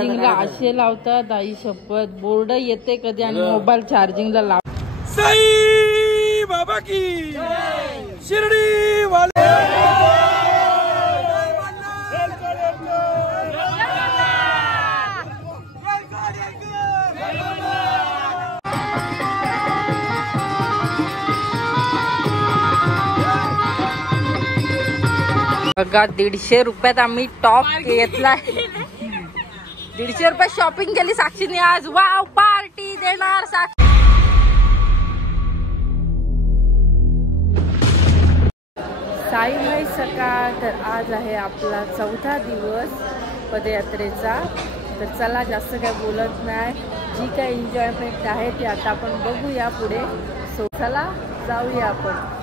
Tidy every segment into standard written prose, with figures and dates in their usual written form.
चार्जिंगला असे लावतात आई शपथ बोर्ड येते कधी आणि मोबाईल चार्जिंगला लाव। साई बाबा की शिर्डी वाले बघा 150 रुपयात आम्ही टॉप घेतला। 150 रुपयात शॉपिंग केली साक्षीने आज। वाव पार्टी देणार साक्षी। साईबाई सकाळ तर आज आहे आपला 4था दिवस पदयात्रेचा। तर चला जास्त काय बोलत नाही, जी काय एन्जॉयमेंट आहे ती आता आपण बघूया पुढे। सो चला जाऊया आपण।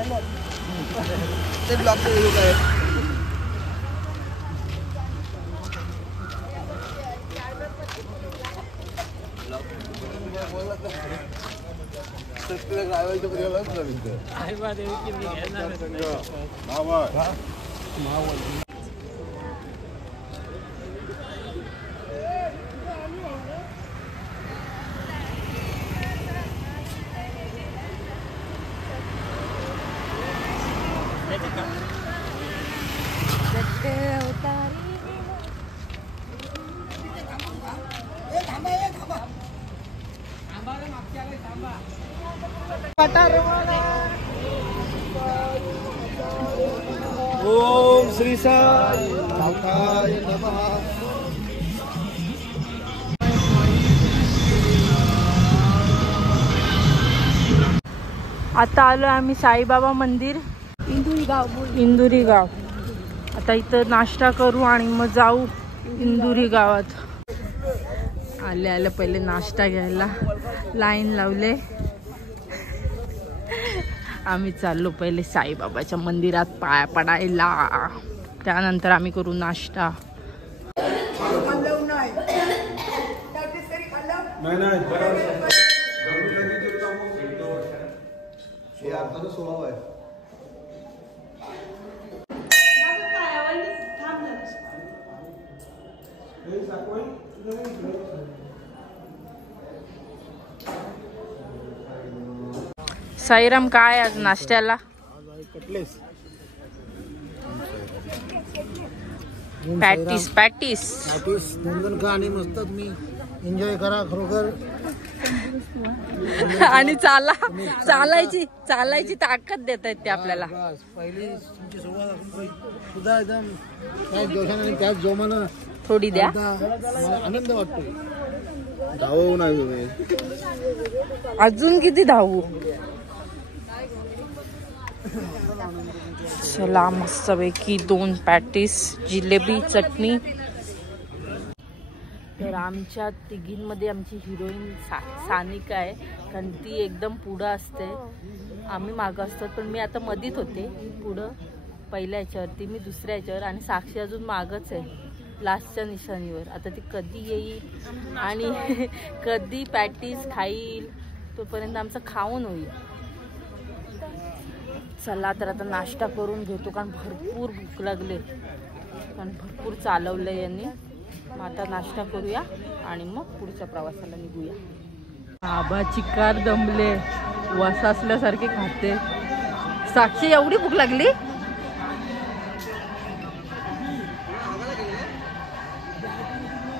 ते ब्लॉक लोक आहेत. ओम श्री साई नाथाय नमः. आता आलो आम्ही साईबाबा मंदिर इंदुरी गाव. आता इथं नाश्ता करू आणि मग जाऊ इंदुरी गावात. आले पहिले नाश्ता घ्यायला लाईन लावले. आम्ही चाललो पहिले साईबाबाच्या मंदिरात पाया पडायला, त्यानंतर आम्ही करू नाश्ता. साईराम, काय आज नाश्त्याला? पॅटीस दोन खा आणि मस्त तुम्ही एन्जॉय करा खरोखर. आणि चालायची ताकद देत आहेत ते आपल्याला. पहिली तुमची सुरुवात सुद्धा एकदम काय जोशाने त्याच जोमानं थोडी द्या. आनंद वाटतो. धावू नाही तुम्ही अजून किती धावू. चला मस्तपैकी 2 पॅटीस, जिलेबी, चटणी. तर आमच्या तिघींमध्ये आमची हिरोईन सानिका आहे, कारण ती एकदम पुढं असते, आम्ही मागं असतो. पण मी आता मधीत होते, पुढं पहिल्या ह्याच्यावरती, मी दुसऱ्या ह्याच्यावर, आणि साक्षी अजून मागच आहे लास्टच्या निशाणीवर. आता ती कधी येईल आणि कधी पॅटीस खाईल तोपर्यंत आमचं खाऊन होईल. चला तर आता नाश्ता करून घेतो, कारण भरपूर भूक लागले, कारण भरपूर चालवलं यांनी. मग आता नाश्ता करूया आणि मग पुढच्या प्रवासाला निघूया. आबाची कार दमले, वासासल्यासारखे खाते. साक्षी, एवढी भूक लागली?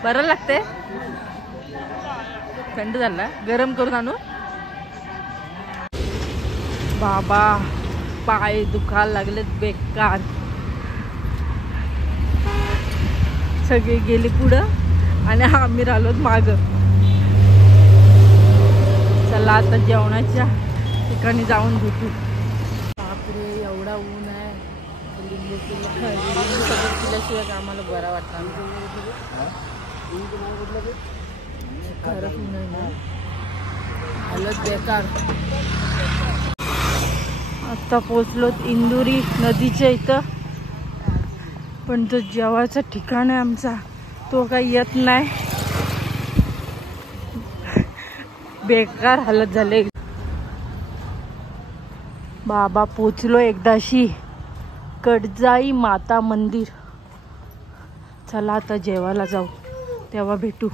बरं लागते? थंड झाला, गरम करून आणू? बाबा पाय दुखायला लागलेत बेकार. सगळे गेले पुढं आणि आम्ही राहिलो मागं. चला आता जेवणाच्या ठिकाणी जाऊन भेटू. बापरे, एवढा ऊन आहे. लिंबू पिल्याशिवाय आम्हाला बरा वाटणार. खरंच ऊन आहे ना, हालत बेकार. आता पोचलो इंदुरी नदीच्या इथं, पण तो जेवायचा ठिकाण आहे आमचा, तो काही येत नाही. बेकार हालत झाले. बाबा पोचलो एकदाशी कडजाई माता मंदिर. चला आता जेवायला जाऊ, तेव्हा भेटू.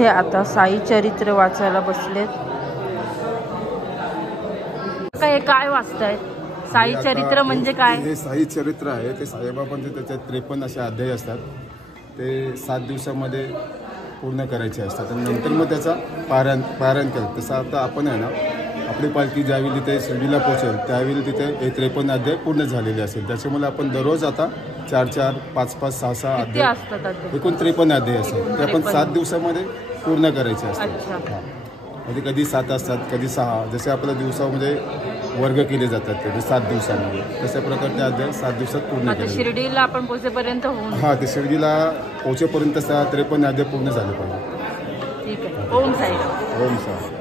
इथे आता साई चरित्र वाचायला बसलेत. काय वाचतायत? साई चरित्र म्हणजे काय? हे साई चरित्र आहे ते साईबाबांचे त्याच्यात 53 असे अध्याय असतात. ते 7 दिवसामध्ये पूर्ण करायचे असतात आणि नंतर मग त्याचा पारायण करतात. तसं आता आपण आहे ना, आपली पालखी ज्यावेळी तिथे शिर्डीला पोहोचेल त्यावेळी तिथे हे 53 अध्याय पूर्ण झालेले असेल. त्याच्यामुळे आपण दररोज आता 4-4, 5-5, 6-6 अध्याय असतात. एकूण 53 अध्याय असतात ते आपण 7 दिवसामध्ये पूर्ण करायचे असतात. म्हणजे कधी 7 असतात, कधी 6, जसे आपल्या दिवसामध्ये वर्ग केले जातात ते 7 दिवसांमध्ये, तशा प्रकारचे अध्याय 7 दिवसात पूर्ण केले. शिर्डीला आपण पोहोचेपर्यंत होऊन ते शिर्डीला पोहोचेपर्यंत 53 अध्याय पूर्ण झाले पाहिजे. ठीक आहे. ओम साईराम. ओम साई.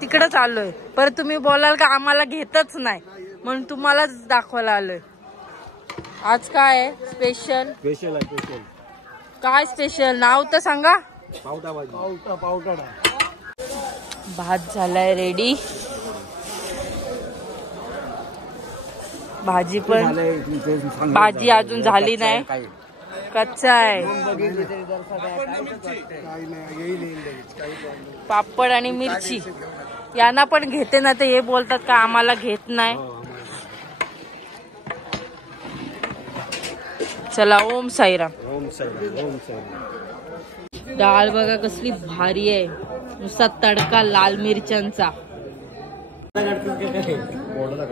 तिकडच आलोय. परत तुम्ही बोलाल का आम्हाला घेतच नाही, म्हणून तुम्हालाच दाखवायला आलोय. आज काय आहे स्पेशल? स्पेशल आहे स्पेशल. काय स्पेशल नाव तर सांगा. पावटा भाजी. पावटा. भात झालाय रेडी, भाजी पण भाजी अजून झाली नाही, कच्चा आहे. पापड आणि मिरची यांना पण घेते ना, ते हे बोलतात का आम्हाला घेत नाही. चला ओम साईराम. ओम साईराम. ओम साईराम. डाळ बघा कसली भारी आहे, नुसता तडका लाल मिरच्यांचा.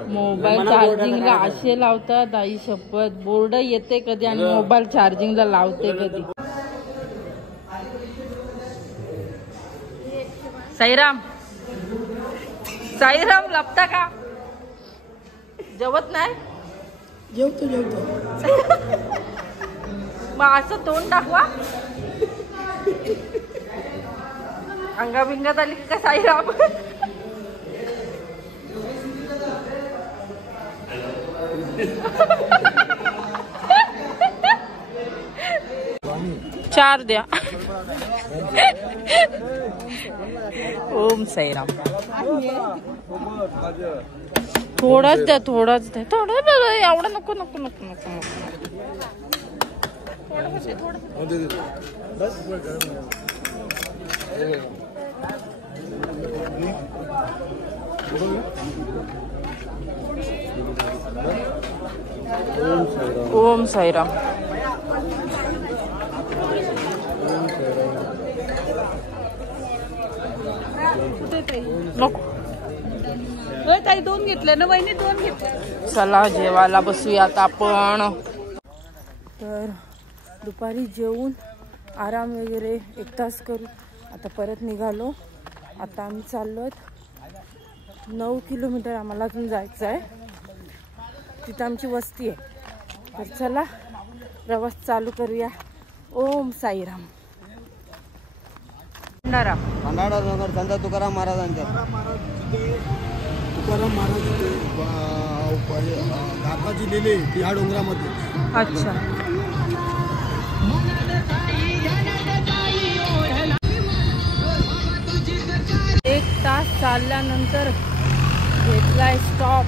मोबाईल चार्जिंगला असे लावतात आई शपथ. बोर्ड येते कधी आणि मोबाईल चार्जिंगला लावते कधी. साईराम साईराम लपता का? जेवत नाही? जेवतो मग असं तोंड दाखवा. अंगाबिंगात आली का साईराम? चार द्या. ओम साईराम. थोडाच द्या, थोडाच द्या, थोडं. एवढं नको नको नको नको ओम साईराम. नको ताई, दोन घेतले ना वहिनी, दोन घेतले. चला जेवायला बसूया आता आपण. तर दुपारी जेवून आराम वगैरे 1 तास करू. आता परत निघालो. आता आम्ही चाललो 9 किलोमीटर आम्हाला अजून जायचं आहे. तिथं आमची वस्ती आहे. तर चला प्रवास चालू करूया. ओम साईराम. भंडारा नगर संत तुकाराम महाराजांच्या. तुकाराम महाराज काकाची लिहिली ती ह्या डोंगरामध्ये. अच्छा. एक तास चालल्यानंतर घेतलाय स्टॉप.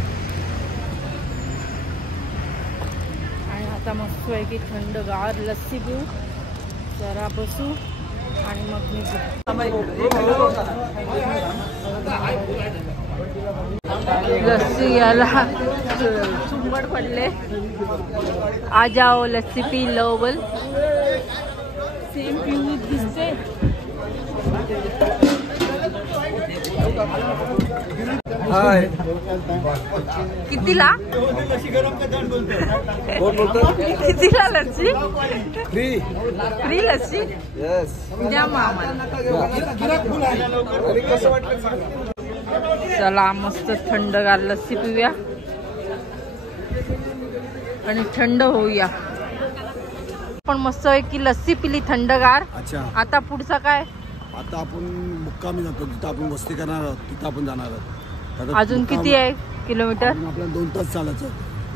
आणि आता मस्त आहे की थंडगार लस्सी पिऊ, जरा बसू आणि मग निघू. लस्सी याला चुंबड पडले. आ जाओ लस्सी पी लो बोल. सेम पिऊ दिसते. हाय कितीला? कितीला लस्सी? फ्री लस्सी द्या मग आम्हाला. चला मस्त थंडगार लस्सी पिऊया आणि थंड होऊया. पण मस्त आहे की लस्सी पिली थंडगार. अच्छा. आता पुढचं काय? आता आपण मुक्कामी जातो, जिथं आपण वस्ती करणार आहोत तिथं आपण जाणार आहोत. अजून किती आहे किलोमीटर? आपल्याला 2 तास चालायचं.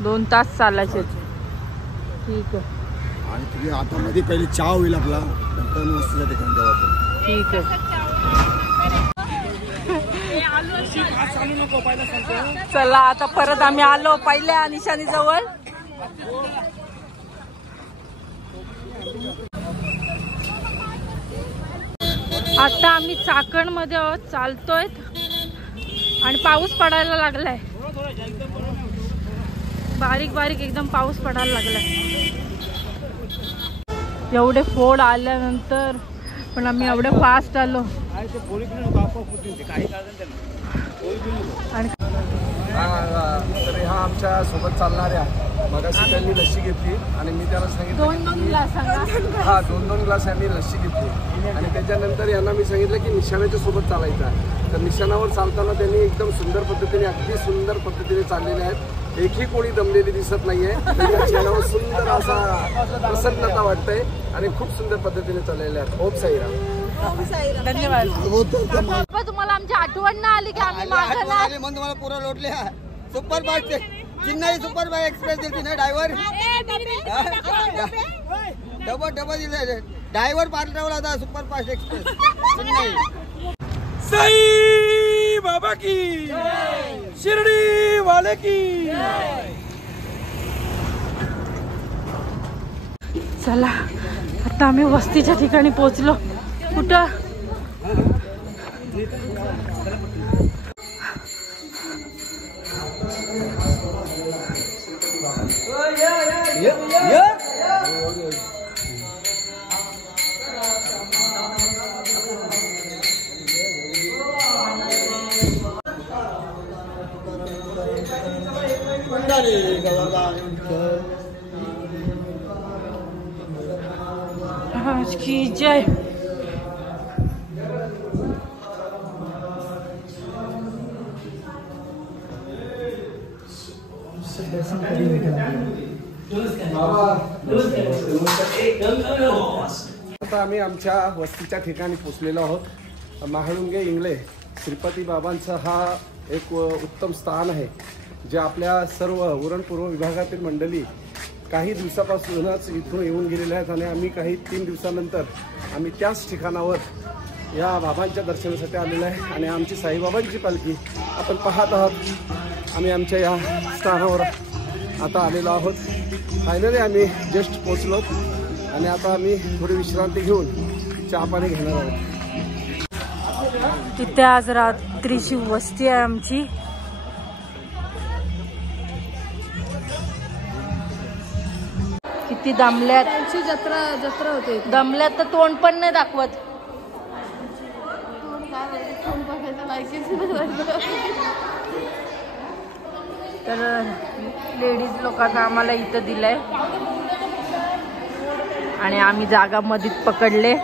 2 तास चालायचे. ठीक आहे. आणि तुझे आता मध्ये पहिले चहा होईल आपला, नंतर वस्तीच्या ठिकाणी जाऊ आपण. ठीक आहे. चला आता परत आम्ही आलो पहिल्या निशाणी जवळ. आता आम्ही चाकण मध्ये आहोत, चालतोय आणि पाऊस पडायला लागलाय. बारीक बारीक एकदम पाऊस पडायला लागलाय. एवढे फोड आल्यानंतर पण आम्ही एवढे फास्ट आलो. तर हा आमच्या सोबत चालणाऱ्या मगाशी त्यांनी लस्सी घेतली आणि मी त्याला सांगितलं 2-2 ग्लास सांगा. हा 2-2 ग्लास यांनी लस्सी घेतली. आणि त्याच्यानंतर यांना मी सांगितलं की निशाण्याच्या सोबत चालायचं. तर निशाणावर चालताना त्यांनी एकदम सुंदर पद्धतीने, अगदी सुंदर पद्धतीने चाललेले आहेत. एकही कोणी दमलेली दिसत नाहीये. त्यांच्या चेहऱ्यावर सुंदर असा प्रसन्नता वाटतंय आणि खूप सुंदर पद्धतीने चाललेले आहेत. ओम साईराम. धन्यवाद. बाबा तुम्हाला आमची आठवण ना आली की आम्ही मागं ना आले म्हणून तुम्हाला पुरा लोटले. Super fast Chennai super fast express दिली ना ड्रायव्हर. डबल दिले ड्रायव्हर पाठवला होता super fast express Chennai. Sai Baba की शिर्डी वाले की. चला आता आम्ही वस्तीच्या ठिकाणी पोहोचलो. कुठं की जय. आता आम्ही आमच्या वस्तीच्या ठिकाणी पोचलेलो आहोत. महाळुंगे इंगळे श्रीपती बाबांचं हा एक उत्तम स्थान आहे जे आपल्या सर्व उरण पूर्व विभागातील मंडळी काही दिवसापासूनच इथून येऊन गेलेले आहेत आणि आम्ही काही 3 दिवसानंतर आम्ही त्याच ठिकाणावर या बाबांच्या दर्शनासाठी आलेलो आहे. आणि आमची साईबाबांची पालखी आपण पाहत आहात. आम्ही आमच्या या स्थानावर आता आलेलो आहोत. फायनली आम्ही जस्ट पोचलो आणि आता आम्ही थोडी विश्रांती घेऊन चहा पाणी घेणार आहोत. तिथे आज रात्रीची वस्ती आहे आमची. किती दमल्यात. जत्रा होते. दमल्यात तर तोंड पण नाही दाखवत. तर लेडीज लोकांना आम्हाला इथं दिलंय आणि आम्ही जागा मधीत पकडले.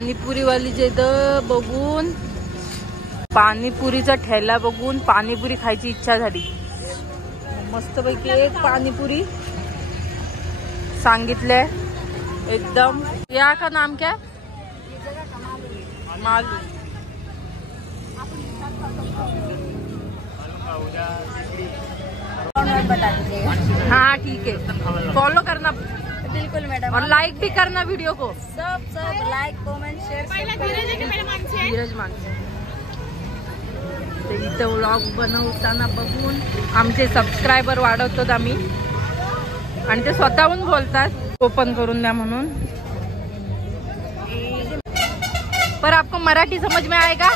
पाणीपुरीवालीचे इथं बघून पाणीपुरीचा ठेला बघून पाणीपुरी खायची इच्छा झाली. मस्तपैकी एक पाणीपुरी सांगितले एकदम. या का नाम क्या? मालू. हाँ ठीक है, फॉलो करना बिल्कुल मैडम, और लाइक भी करना वीडियो को. सब लाइक कमेंट शेअर. धीरज माणसे इथं व्लॉग बनवताना बघून आमचे सबस्क्रायबर वाढवतो आम्ही आणि ते स्वतःहून बोलतात ओपन करून द्या म्हणून. पर आपको मराठी समझ में आएगा?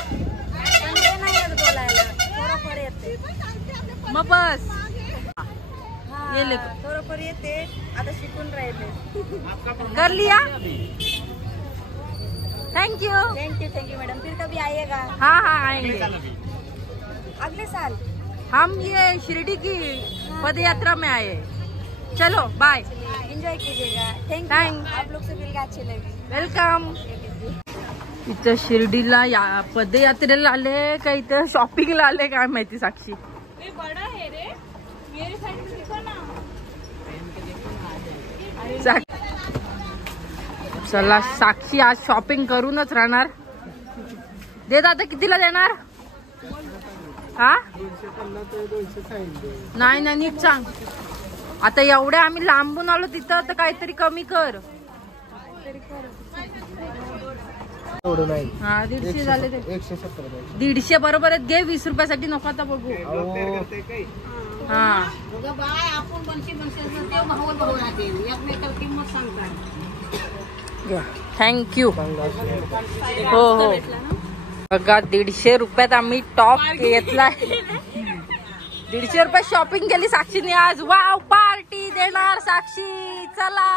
मग बस ये ले थोडंफार येते आता शिकून राहिले. कर लिया. Thank you madam. फिर कभी आइएगा. हाँ हाँ आएंगे अगले साल. हम ये शिरडी की पद यात्रा में आए. चलो बाय. एंजॉय कीजिएगा. Thank you. आप लोग से मिलकर अच्छे लगे. वेलकम. इथं शिर्डीला पदयात्रेला आले का इथं शॉपिंगला आले काय माहिती. साक्षी बड़ा है रे. मेरे साइड में दिखो ना. चला साक्षी आज शॉपिंग करूनच राहणार. दे दादा कितीला देणार. हा नाही ना नीट सांग. आता एवढ्या आम्ही लांबून आलो तिथं तर काहीतरी कमी कर. हा 150 झाले ते. 150 बरोबर आहेत. घे 20 रुपयासाठी नको आता बघू. हा थँक्यू. हो हो बघा 150 रुपयात आम्ही टॉप घेतला. 150 रुपयात शॉपिंग केली साक्षीने आज. वाव पार्टी देणार साक्षी. चला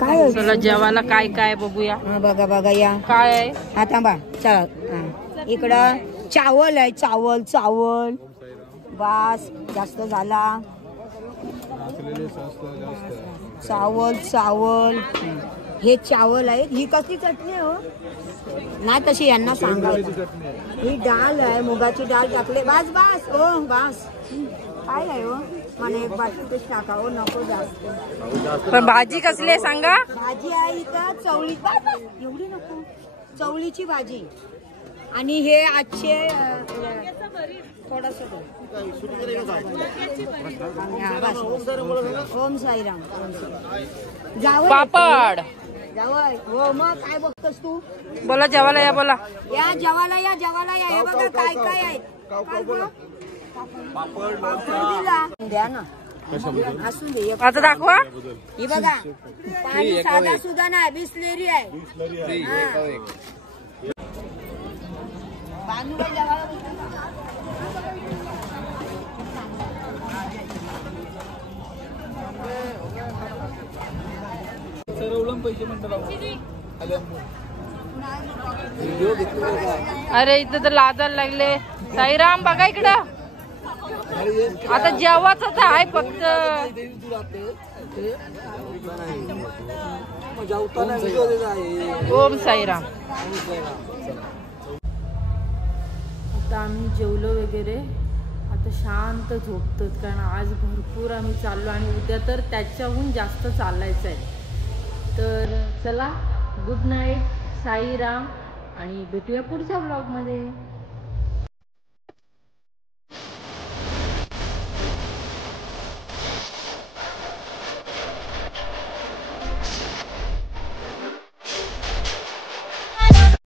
काय चला जेवायला काय काय बघूया. बघा बघा या काय आहे. हा थांबा चला इकडं चावल आहे. चावल चावल बास जास्त झाला. चावल चावल हे चावल आहे. ही कसली चटणी हो नाही तशी यांना सांगायचं. ही डाळ आहे मुगाची डाळ टाकले. बास बास ओ बास काय आहे हो मला एक बाटली तेच टाका हो नको जास्त. पण भाजी कसली आहे सांगा. भाजी आहे इथं चवळी. एवढी नको. चवळीची भाजी आणि हे आजचे थोडस ओम साईराम जावं पापड जावय. हो मग काय बघतोस तू. बोला जेवायला या. बोला या जेवायला या जेवायला या. हे बघा काय काय आहे. काय बघ द्या ना असू दे. आता दाखवा. ही बघा पाणी साधा सुद्धा नाही बिस्लेरी आहे. अरे इथं तर लाजायला लागले. साईराम बघा इकडं. आता जेवाच आहे फक्त. ओम साईराम. आता आम्ही जेवलो वगैरे आता शांत झोपतो कारण आज भरपूर आम्ही चाललो आणि उद्या तर त्याच्याहून जास्त चालायचं आहे. तर चला गुड नाईट साईराम आणि भेटूया पुढच्या ब्लॉगमध्ये.